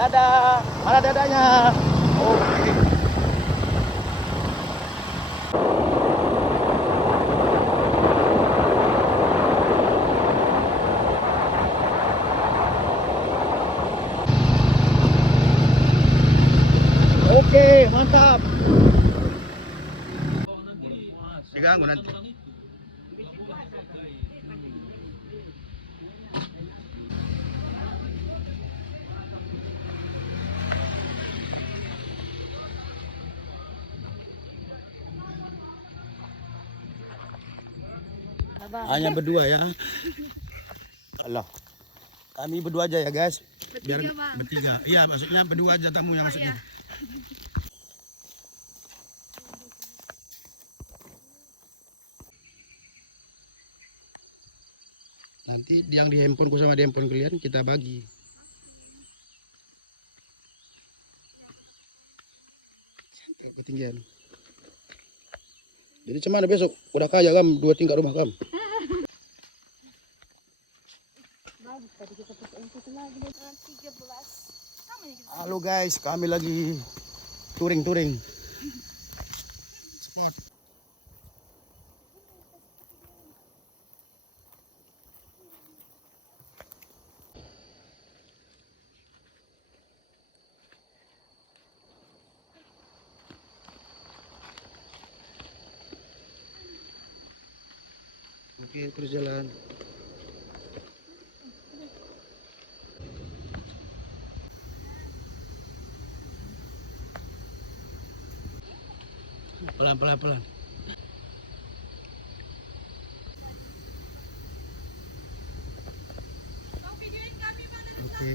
Dadah. Mana dadanya? Oke. Oke, mantap. Diganggu nanti. Hanya berdua ya. Allah. Kami berdua aja ya guys. Biar bertiga. Iya, maksudnya berdua aja tamunya maksudnya. Nanti yang di handphoneku sama di handphone kalian kita bagi. Sampai ketinggian. Jadi cuman besok udah kaya kam 2 tingkat rumah kam. Halo guys, kami lagi touring. Oke, terus jalan. Pelan. Oke.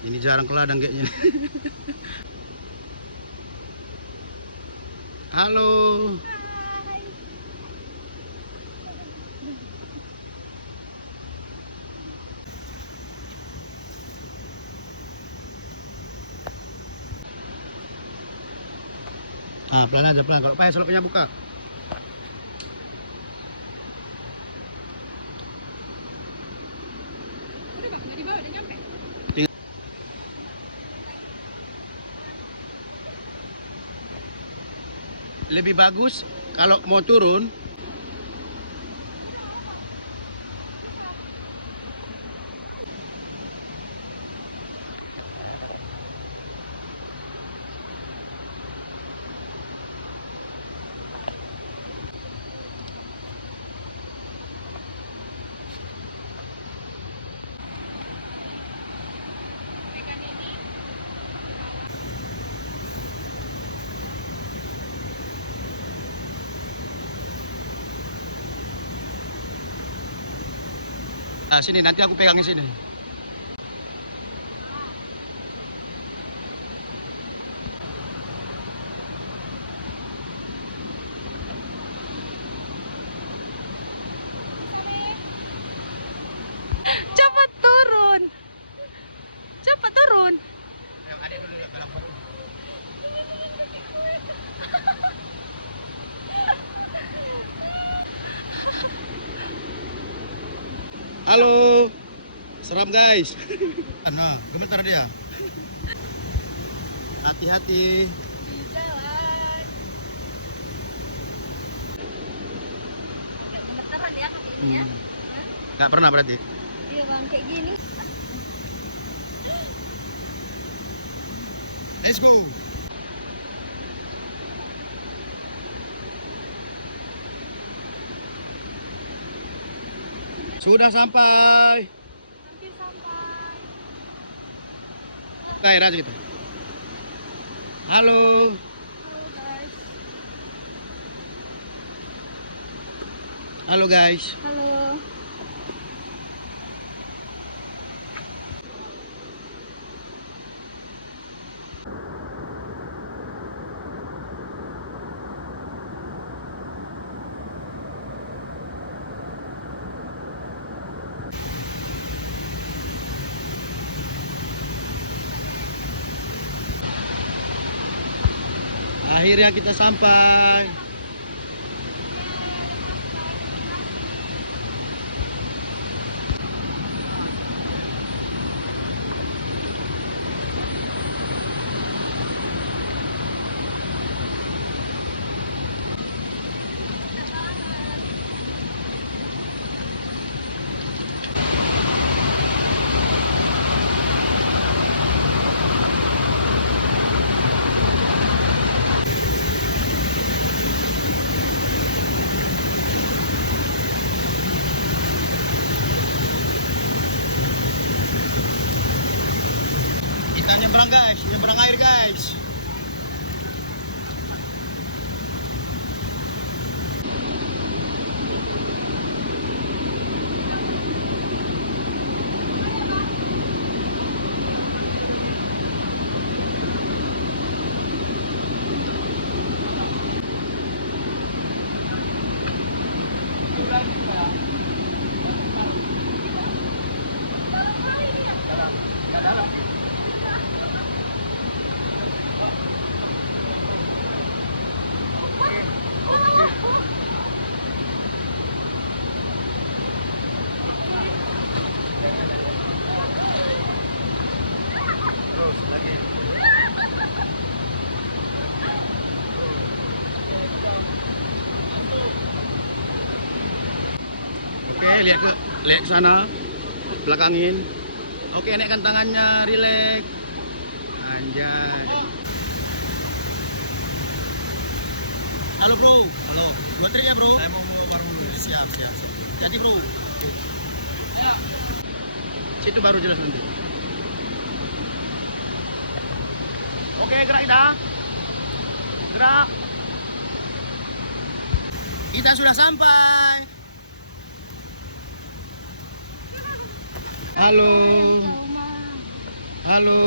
Ini jarang ke ladang kayaknya. Halo. Ah, pelan aja pelan. Kalau payah selopnya buka. Lebih bagus kalau mau turun. Nah, sini nanti aku pegangin sini. Cepat turun. Cepat turun. Halo. Seram guys. Nah, gemetar dia. Hati-hati. Jalan. Gemeteran ya kakinya. Nggak pernah berarti. Iya bang, kayak gini. Let's go. Sudah sampai. Hampir sampai. Kayak aja gitu. Halo. Halo guys. Halo guys. Halo. Akhirnya kita sampai. Kita nyebrang guys, nyebrang air guys. Oke, lihat ke sana, belakangin. Oke, naikkan tangannya, rileks. Anjay. Halo bro, halo. Dua trik ya bro. Saya mau baru dulu. Siap. Jadi bro. Situ baru jelas nanti. Oke, gerak dah. Gerak. Kita sudah sampai. Halo. Halo.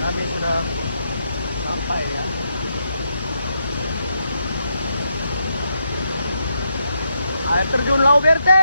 Kami sudah sampai ya. Air terjun Lau Berte.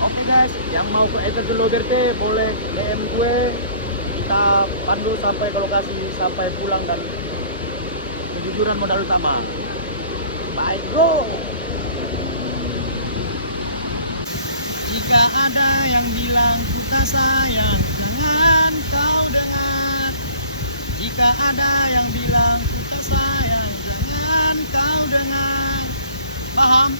Oke guys, yang mau ke Eter de Loderte boleh DM gue. Kita pandu sampai ke lokasi, sampai pulang dan kejujuran modal utama. Bye bro. Jika ada yang bilang kita sayang, jangan kau dengar. Jika ada yang bilang kita sayang, jangan kau dengar. Paham?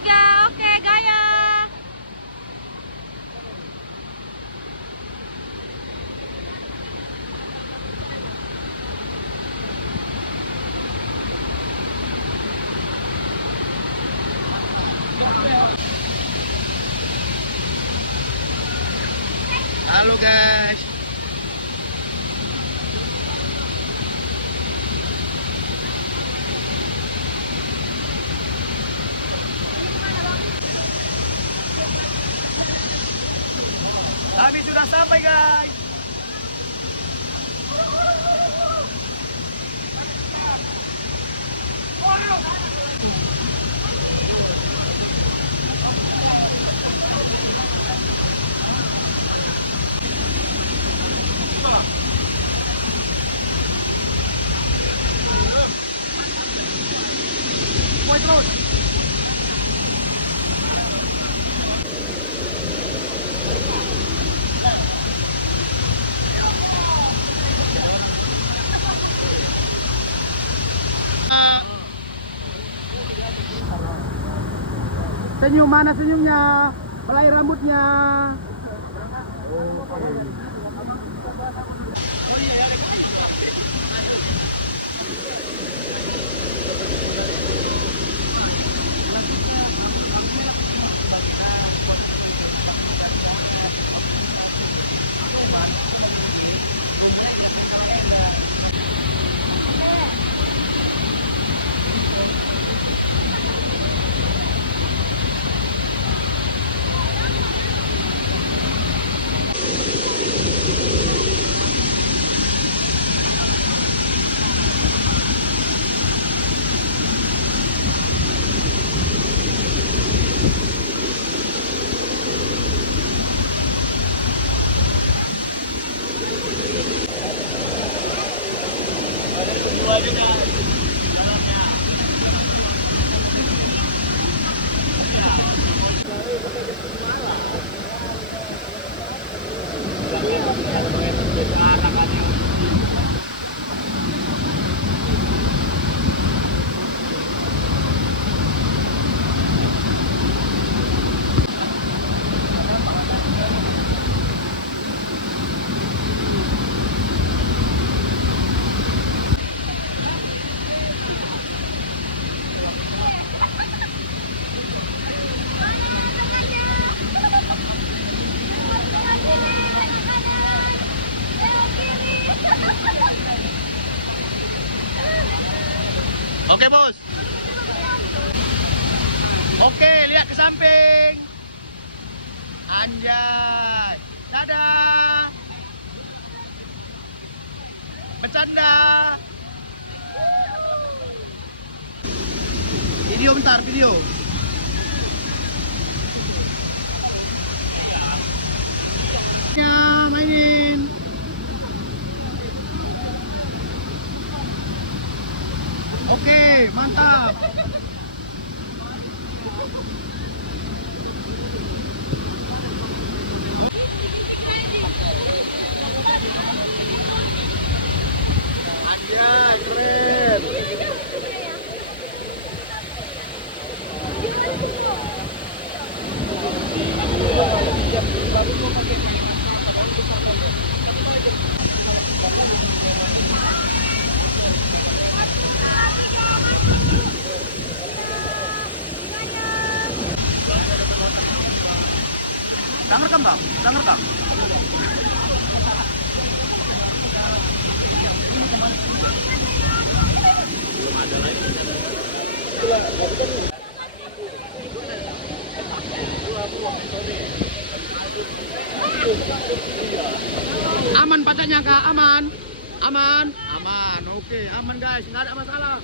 Tiga, oke, gaya. Halo guys. Kami sudah sampai guys. Senyum, mana senyumnya? Pelai rambutnya. Oke bos. Oke, lihat ke samping. Anjay. Dadah. Bercanda. Video bentar, video. Ya, mainin. Oke, mantap. Anjay, keren. Sangar kam bang? Sangar kam? Aman pajaknya kak, aman, aman, aman, oke, aman guys, nggak ada masalah.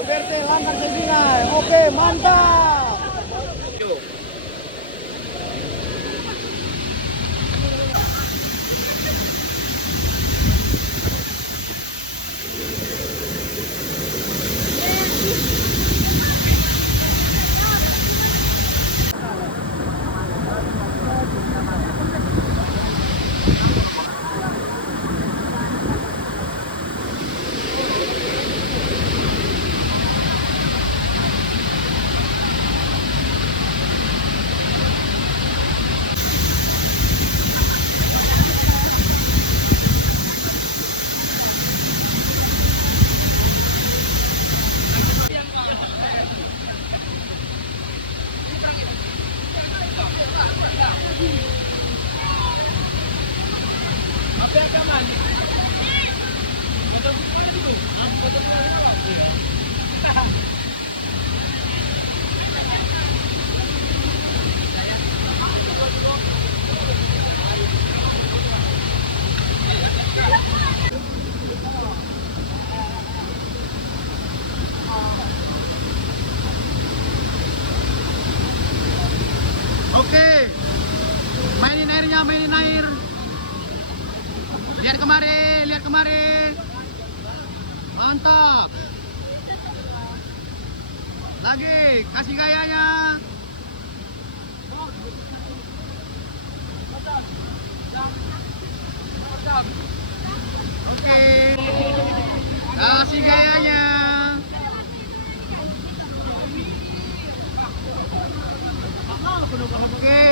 Verte langgar Argentina, oke, mantap. Oke, mainin airnya, mainin air. Lihat kemarin, lihat kemarin. Mantap. Lagi, kasih gayanya. Oke, kasih gayanya. Oke.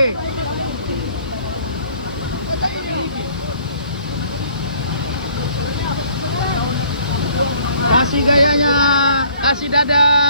Kasih gayanya, kasih dada.